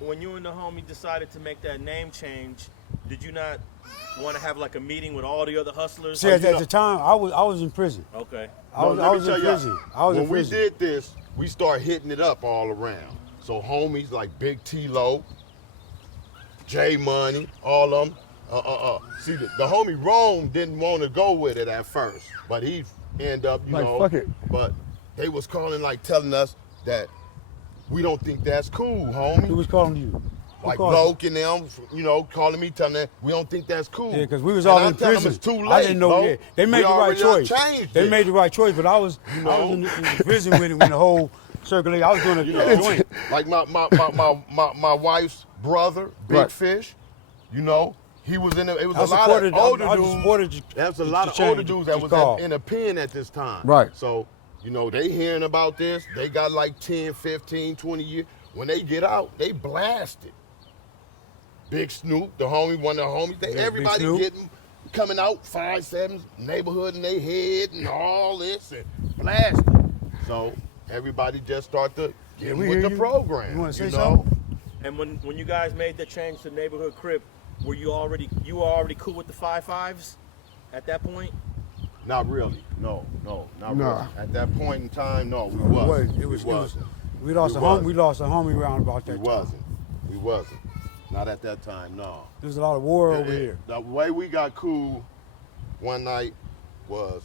know. When you and the homie decided to make that name change, did you not want to have like a meeting with all the other hustlers? See, at the time, I was in prison. Okay. I was in prison. When we did this, we started hitting it up all around. So homies like Big T-Lo, J Money, all of them. See, the homie Rome didn't want to go with it at first, but he ended up, you know. Fuck it. But they was calling, like, telling us that we don't think that's cool, homie. Who was calling you? Like Bloke and them, you know, calling me, telling them we don't think that's cool. Yeah, because we was all in prison. It's too late, I didn't know. bro. Yeah, they made the right choice. They made the right choice, but I was in the prison with it when the whole circulation. I was doing a joint. Like my wife's brother, Big Fish, you know, he was in. It was a lot of older dudes. There was a lot of older dudes that was in a pen at this time. Right. So, you know, they hearing about this. They got like 10, 15, 20 years. When they get out, they blasted. Big Snoop, the homie, one of the homies. Everybody getting coming out 5'7", neighborhood in their head and all this and blasted. So everybody just start to get with the program. You want to say something? And when you guys made the change to Neighborhood Crip, were you already cool with the 5-5s at that point? Not really. No, not really. At that point in time, no, we wasn't. We lost a homie round about that time. We wasn't. Not at that time, no. There was a lot of war over here. The way we got cool one night was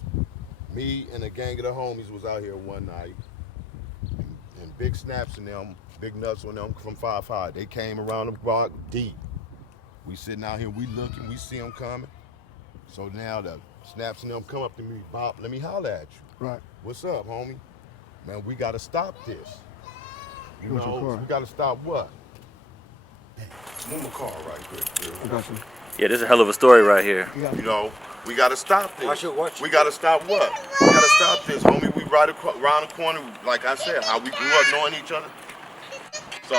me and a gang of the homies was out here one night, and Big Snaps and them, Big Nuts and them from 5-5, they came around the block deep. We sitting out here, we looking, we see them coming. So now the Snaps and them come up to me, Bop, let me holler at you. Right. What's up, homie? Man, we gotta stop this. You know, we gotta stop what? Move my car right quick, dude. I got you. Yeah, this is a hell of a story right here. You know, we gotta stop this. Watch we gotta stop what? We gotta stop this, homie. We right around the corner, like I said, how we grew up knowing each other. So,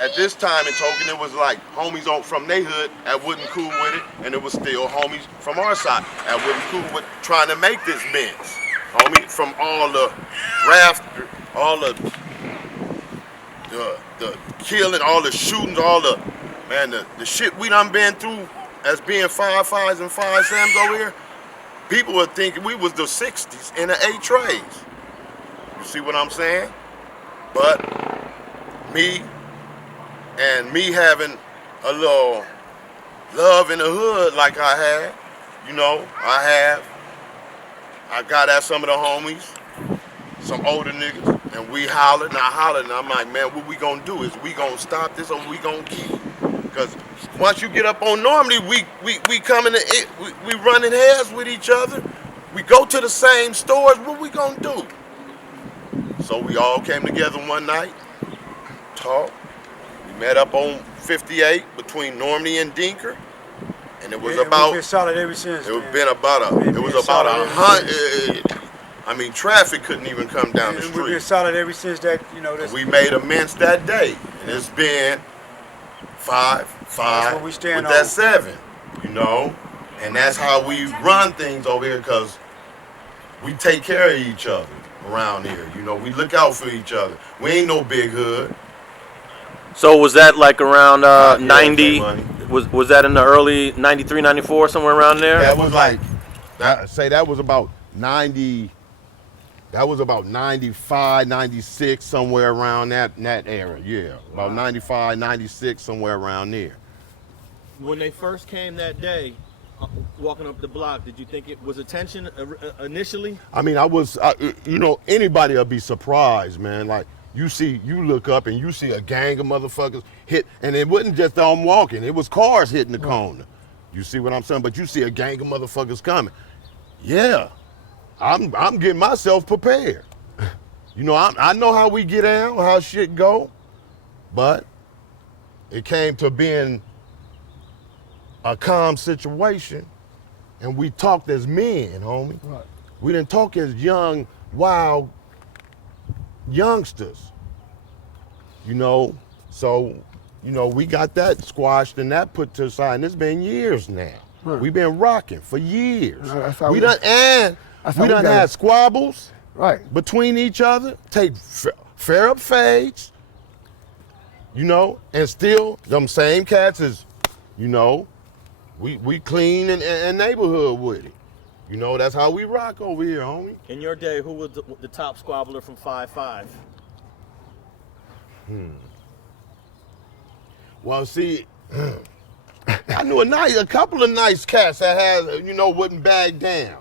at this time in Token, it was like homies from neighborhood that wasn't cool with it, and it was still homies from our side that wasn't cool with trying to make this Benz. Homie, from all the rafter, all the killing, all the shootings, all the shit we done been through as being 5-5s and 5-7s over here, people were thinking we was the 60s and the 8 trays. You see what I'm saying? But me having a little love in the hood like I had, you know, I got at some of the homies, some older niggas, and we hollered, and I hollered, and I'm like, man, what we gonna do? Is we gonna stop this or we gonna keep it? Because once you get up on normally, we coming to we running heads with each other. We go to the same stores, what we gonna do? So we all came together one night, talked. We met up on 58 between Normandy and Dinker. And it was about. We've been solid ever since. It was about 100. I mean, traffic couldn't even come down the street. We've been solid ever since that. You know, we made amends that day, and it's been 5-5 we stand with that 7. You know, and that's how we run things over here, because we take care of each other around here. You know, we look out for each other. We ain't no big hood. So was that like around 90? Was that in the early 93, 94, somewhere around there? That was like, that was about 90. That was about 95, 96, somewhere around that era. Yeah, about 95, 96, somewhere around there. When they first came that day, walking up the block, did you think it was attention initially? I mean, you know, anybody will be surprised, man. Like, you look up and you see a gang of motherfuckers hit, and it wasn't just them walking, it was cars hitting the corner. You see what I'm saying? But you see a gang of motherfuckers coming. Yeah, I'm getting myself prepared. You know, I know how we get down, how shit go, but it came to being a calm situation, and we talked as men, homie. Right. We didn't talk as young, wild youngsters, you know. So, you know, we got that squashed and that put to the side, and it's been years now. Right. We've been rocking for years. We done had squabbles between each other, take fair up fades, You know, and still them same cats is, you know, we clean and neighborhood with it. You know, that's how we rock over here, homie. In your day, who was the top squabbler from 5-5? Well, see, I knew a couple of nice cats that had, you know, wouldn't back down.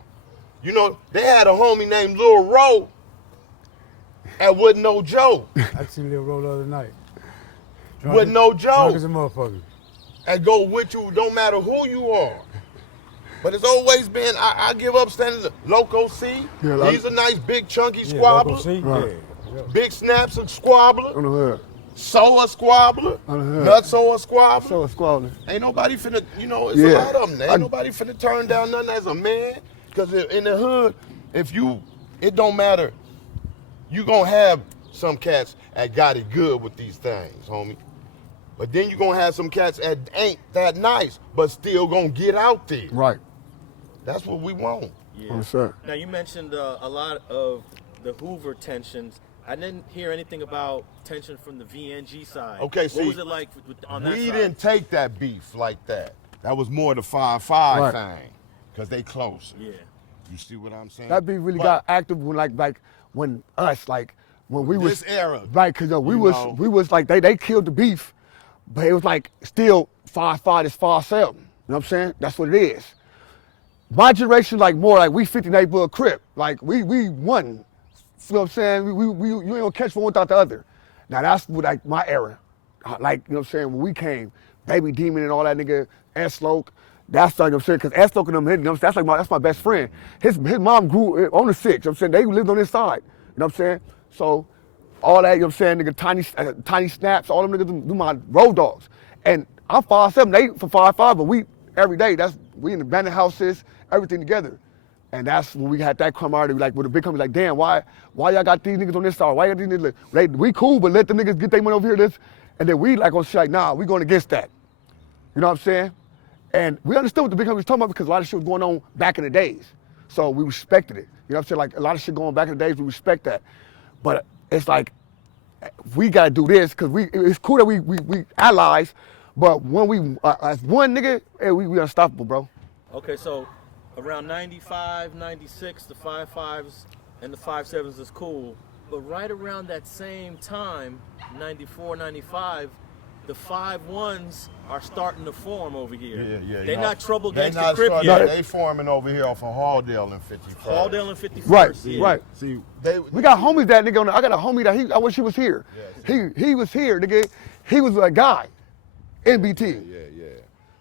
You know, they had a homie named Lil Ro that wasn't no joke. I seen Lil Ro the other night. Wasn't no joke. Drunk as a motherfucker. And go with you, don't matter who you are. But it's always been, I give up standing Loco C. Yeah, He's a nice big chunky Yeah, squabbler. Loco C, Right. yeah. Big Snaps a squabbler. On the hood. So a squabbler. On the hood. Nutso a squabbler. So a squabbler. Ain't nobody finna, you know, it's Yeah. a lot of them. Ain't nobody finna turn down nothing as a man. Because in the hood, it don't matter. You gonna have some cats that got it good with these things, homie. But then you gonna have some cats that ain't that nice, but still gonna get out there. Right. That's what we want. Yeah. On the set. Now you mentioned a lot of the Hoover tensions. I didn't hear anything about tension from the VNG side. Okay, what see, was it like on that we side? didn't take that beef like that. That was more the 5-5 Right. thing, because they close. Yeah. You see what I'm saying? That beef really But got active when when we was this era. right, cause we you was know. we was like they killed the beef, but it was like still 5-5 is 5-7. You know what I'm saying? That's what it is. My generation like more like we 50 neighborhood crip. Like we won. You know what I'm saying? You ain't gonna catch one without the other. Now that's what like my era. Like, you know what I'm saying, when we came, Baby Demon and all that nigga, S-Loke, that's like, you know what I'm saying, because S-Loke and them, you know, that's like that's my best friend. His mom grew on the 6, you know what I'm saying, they lived on this side, you know what I'm saying? So all that, you know what I'm saying, nigga, tiny snaps, all them niggas do my road dogs. And I'm 5'7", they for 5'5", but we, every day, we in the abandoned houses, everything together. And that's when we had that camaraderie, like with the big company, like, damn, why y'all got these niggas on this side? Why y'all these niggas, we cool, but let the niggas get their money over here, and then we like on shit like, nah, we going against that. You know what I'm saying? And we understood what the big company was talking about because a lot of shit was going on back in the days. So we respected it. You know what I'm saying? Like a lot of shit going back in the days, we respect that. But it's like, we gotta do this because it's cool that we allies, but when we, as one nigga, hey, we unstoppable, bro. Okay, so around 95, 96, the 5-5s and the 5-7s is cool. But right around that same time, 94, 95, the 5-1s are starting to form over here. Yeah. They're not trouble They gangster not crip starting, yet. they forming over here off of Halldale and 51st. Halldale and 51st. Right, yeah. right. See, We got homies that nigga on I got a homie that I wish he was here. Yes. He was here, nigga. He was a guy, NBT. Yeah.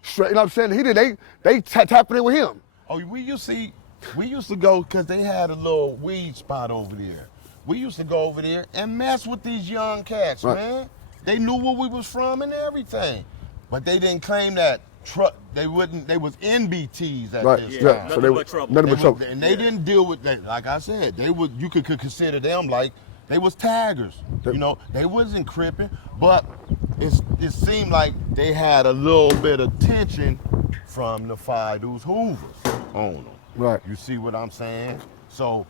Straight, you know what I'm saying? They tapping in with him. Oh, we used to go because they had a little weed spot over there. We used to go over there and mess with these young cats, Right. man. They knew where we was from and everything, but they didn't claim that truck. They wouldn't. They was NBTs at Right, this Yeah, yeah. time. So nothing they but were trouble. nothing They but trouble. was- and they didn't deal with that. Like I said, they would. You could consider them like they was taggers. You know, they wasn't cripping, but it seemed like they had a little bit of tension from the five dudes Hoovers on them. Right. You see what I'm saying? So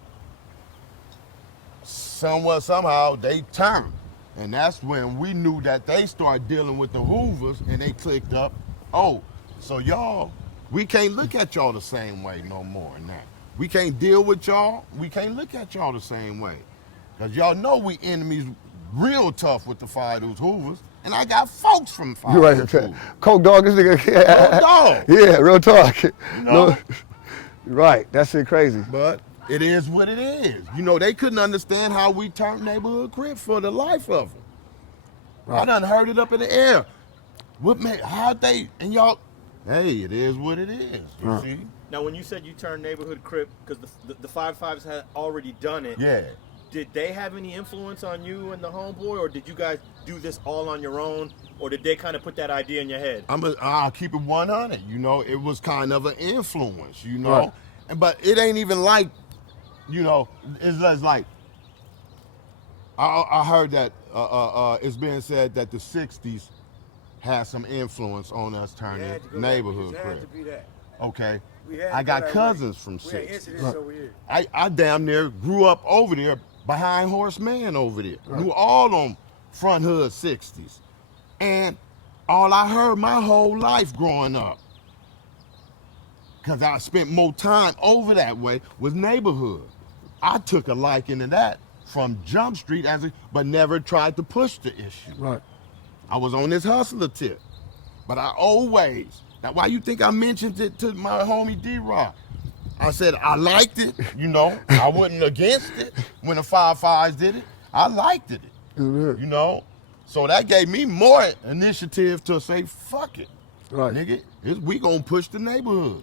somehow they turned. And that's when we knew that they started dealing with the Hoovers and they clicked up, oh, so y'all, we can't look at y'all the same way no more now. We can't deal with y'all. We can't look at y'all the same way. Because y'all know we enemies real tough with the five dudes Hoovers. And I got folks from five You right. dudes Hoovers. Coke dog, this nigga. Coke dog. Yeah, real talk. know? Right, that shit crazy. But it is what it is. You know, they couldn't understand how we turned Neighborhood Crips for the life of them. I done heard it up in the air. What made, how they, and y'all, hey, it is what it is. You see? Now, when you said you turned Neighborhood Crip, because the 5-5s had already done it, Yeah. did they have any influence on you and the homeboy, or did you guys do this all on your own, or did they kind of put that idea in your head? I'll keep it 100. You know, it was kind of an influence, you know? Right. But it ain't even like, you know, it's just like, I heard that it's being said that the 60s had some influence on us turning Neighborhood Crips. Okay. I got cousins from 60s. I damn near grew up over there behind Horseman over there. Knew all them front hood 60s. And all I heard my whole life growing up, because I spent more time over that way, was neighborhood. I took a liking to that from Jump Street, but never tried to push the issue. Right. I was on this hustler tip. But I always, now why you think I mentioned it to my homie D-Rock? I said I liked it, you know. I wasn't against it when the 5-5s did it. I liked it, you know. So that gave me more initiative to say, fuck it. Right. Nigga, we gonna push the neighborhood.